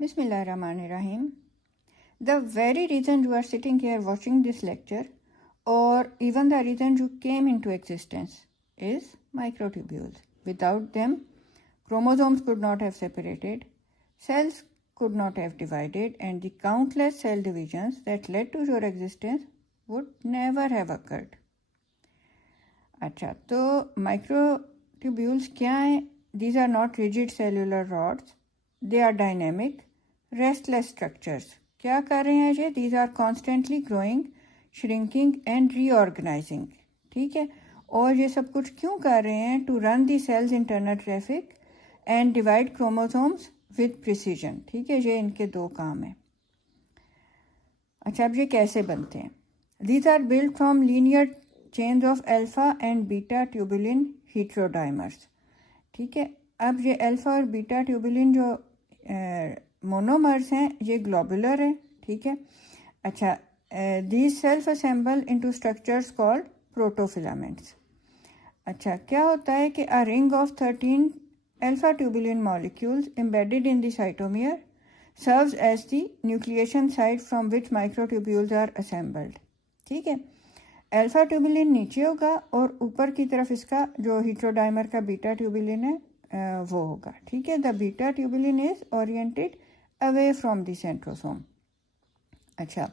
Bismillahirrahmanirrahim. The very reason you are sitting here watching this lecture, or even the reason you came into existence, is microtubules. Without them, chromosomes could not have separated, cells could not have divided, and the countless cell divisions that led to your existence would never have occurred. अच्छा, तो microtubules क्या हैं? These are not rigid cellular rods. They are dynamic, restless structures. क्या कर रहे हैं ये? These are constantly growing, shrinking and reorganizing. ठीक है, और ये सब कुछ क्यों कर रहे हैं? To run the cell's internal traffic and divide chromosomes with precision. ठीक है, ये इनके दो काम हैं. अच्छा, अब ये कैसे बनते हैं? These are built from linear chains of alpha and beta tubulin heterodimers. ठीक है, अब ये अल्फा और बीटा ट्यूबुलिन जो मोनोमर्स हैं ये ग्लोबुलर है. ठीक है, अच्छा, these self assemble into structures called protofilaments. अच्छा, क्या होता है कि a ring of 13 alpha tubulin molecules embedded in the centromere serves as the nucleation site from which microtubules are assembled. ठीक है, अल्फा ट्यूबुलिन नीचे होगा और ऊपर की तरफ इसका जो हेटेरोडाइमर का बीटा ट्यूबुलिन है वो होगा. ठीक है, the beta tubulin is oriented away from the centrosome. अच्छा,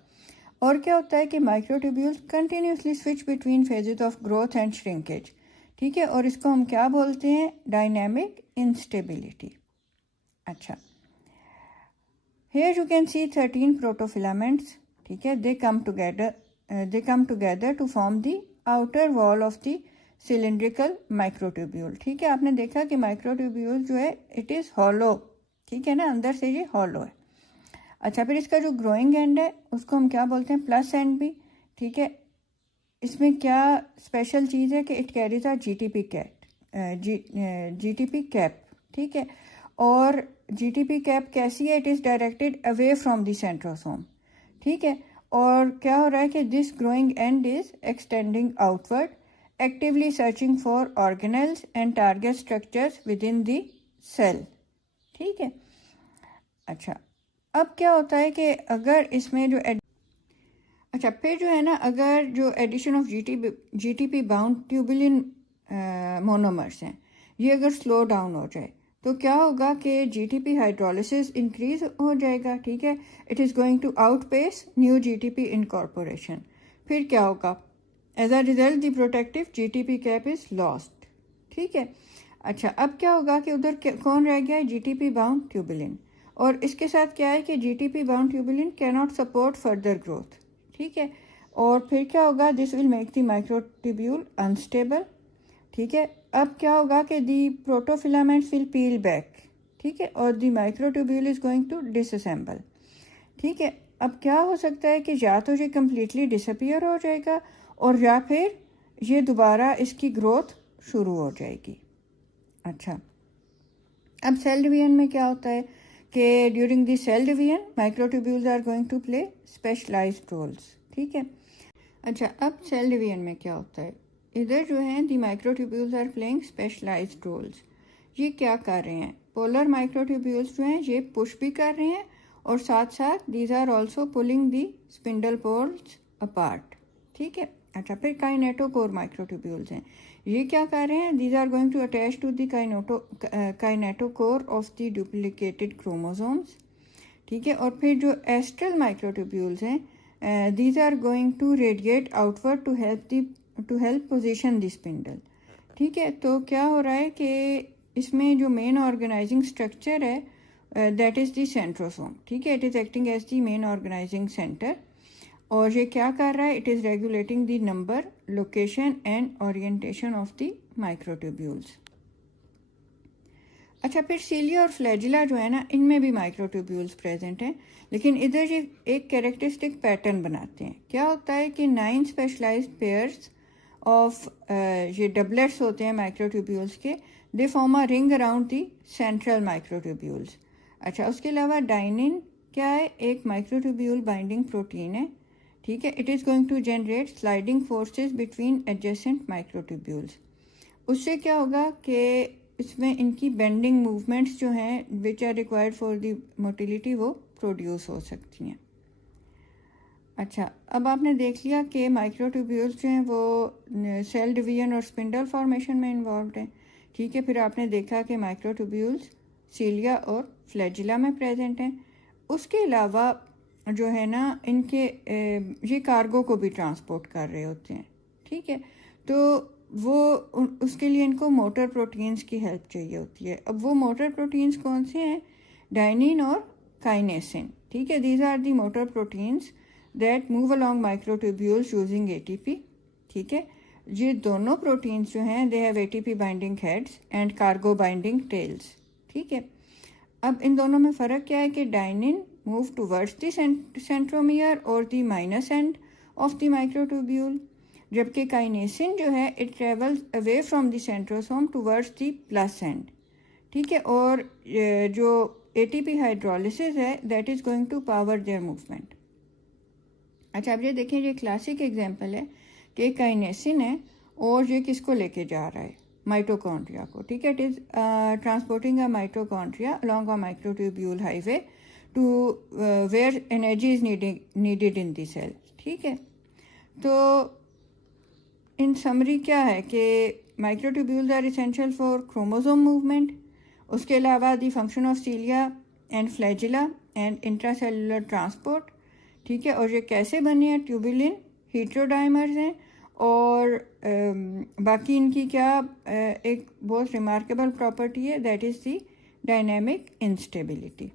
और क्या होता है कि microtubules continuously switch between phases of growth and shrinkage. ठीक है, और इसको हम क्या बोलते हैं? Dynamic instability. अच्छा, हियर यू कैन सी 13 प्रोटोफिलामेंट्स. ठीक है, दे come together to form the outer wall of the cylindrical microtubule. ठीक है, आपने देखा कि माइक्रोट्यूब्यूल जो है इट इज़ हॉलो. ठीक है ना, अंदर से ये हॉलो है. अच्छा, फिर इसका जो ग्रोइंग एंड है उसको हम क्या बोलते हैं? प्लस एंड भी. ठीक है, इसमें क्या स्पेशल चीज़ है कि it carries a GTP cap. ठीक है, और जीटीपी कैप कैसी है? It is directed away from the centrosome. ठीक है, और क्या हो रहा है कि this growing end is extending outward, actively searching for organelles and target structures within the cell. ठीक है, अच्छा, अब क्या होता है कि अगर इसमें जो अच्छा, फिर जो है ना, अगर जो addition of GTP bound tubulin monomers हैं ये अगर स्लो डाउन हो जाए तो क्या होगा कि जीटीपी हाइड्रोलिसिस इंक्रीज हो जाएगा. ठीक है, it is going to outpace new GTP incorporation. फिर क्या होगा? As a result the protective GTP cap is lost. ठीक है, अच्छा, अब क्या होगा कि उधर कौन रह गया? GTP bound tubulin. और इसके साथ क्या है कि GTP bound tubulin can not support further growth. ठीक है, और फिर क्या होगा? This will make the microtubule unstable. ठीक है, अब क्या होगा कि दी प्रोटोफिलामेंट्स विल पील बैक. ठीक है, और the microtubule is going to disassemble. ठीक है, अब क्या हो सकता है कि या तो ये कम्प्लीटली डिसअपियर हो जाएगा और या फिर ये दोबारा इसकी ग्रोथ शुरू हो जाएगी. अच्छा, अब सेल डिवीजन में क्या होता है कि during the cell division microtubules are going to play specialised roles. ठीक है, अच्छा, अब सेल डिवीजन में क्या होता है? इधर जो है the microtubules are playing specialised roles. ये क्या कर रहे हैं? पोलर माइक्रोट्यूब्यूल्स जो हैं ये पुश भी कर रहे हैं और साथ साथ these are also pulling the spindle poles apart. ठीक है, अच्छा, फिर काइनेटोकोर माइक्रोट्यूब्यूल्स हैं. ये क्या कर रहे हैं? These are going to attach to the kinetochore of the duplicated chromosomes. ठीक है, और फिर जो एस्ट्रल माइक्रोट्यूब्यूल्स हैं these are going to radiate outward to help position the spindle. ठीक है, तो क्या हो रहा है कि इसमें जो मेन ऑर्गेनाइजिंग स्ट्रक्चर है दैट इज़ द सेंट्रोसोम. ठीक है, it is acting as the main organising centre. और ये क्या कर रहा है? It is regulating the number, location and orientation of the microtubules. अच्छा, फिर सीलिया और फ्लैजिला जो है ना, इनमें भी माइक्रोट्यूब्यूल्स प्रेजेंट हैं, लेकिन इधर ये एक कैरेक्टरिस्टिक पैटर्न बनाते हैं. क्या होता है कि 9 स्पेशलाइज्ड पेयर्स ऑफ ये डबलेट्स होते हैं माइक्रोट्यूब्यूल्स के. They form a ring around the central microtubules. अच्छा, उसके अलावा डाइनिन क्या है? एक माइक्रोट्यूब्यूल बाइंडिंग प्रोटीन है. ठीक है, it is going to generate sliding forces between adjacent microtubules. उससे क्या होगा कि इसमें इनकी बेंडिंग मूवमेंट्स जो हैं which are required for the motility वो प्रोड्यूस हो सकती हैं। अच्छा, अब आपने देख लिया कि माइक्रोट्यूब्यूल्स जो हैं वो सेल डिवीजन और स्पिंडल फॉर्मेशन में इन्वॉल्व हैं। ठीक है, फिर आपने देखा कि माइक्रोट्यूब्यूल्स सीलिया और फ्लैजिला में प्रेजेंट हैं। उसके अलावा जो है ना इनके ये कार्गो को भी ट्रांसपोर्ट कर रहे होते हैं। ठीक है, तो वो उसके लिए इनको मोटर प्रोटीन्स की हेल्प चाहिए होती है। अब वो मोटर प्रोटीन्स कौन से हैं? डाइनिन और काइनेसिन। ठीक है, these are the motor proteins that move along microtubules using ATP. ठीक है, ये दोनों प्रोटीन्स जो हैं they have ATP binding heads and cargo binding tails. ठीक है, अब इन दोनों में फ़र्क क्या है कि dynein move towards the centromere और the minus end of the microtubule, जबकि काइनेसिन जो है it travels away from the centrosome towards the plus end. ठीक है, और जो एटीपी हाइड्रोलिसिस है that is going to power their movement. अच्छा, अब ये देखें, ये क्लासिक एग्जांपल है कि काइनेसिन है और ये किसको लेके जा रहा है? माइटोकॉन्ड्रिया को। ठीक है, it is transporting a mitochondria along a microtubule highway to where energy is needed in the cell. ठीक है, तो इन समरी क्या है कि microtubules are essential for chromosome movement. उसके अलावा the function of cilia and flagella and intracellular transport. ठीक है, और ये कैसे बने हैं? ट्यूबुलिन हेटेरोडाइमर्स हैं। और बाकी इनकी क्या एक बहुत रिमार्केबल प्रॉपर्टी है that is the dynamic instability.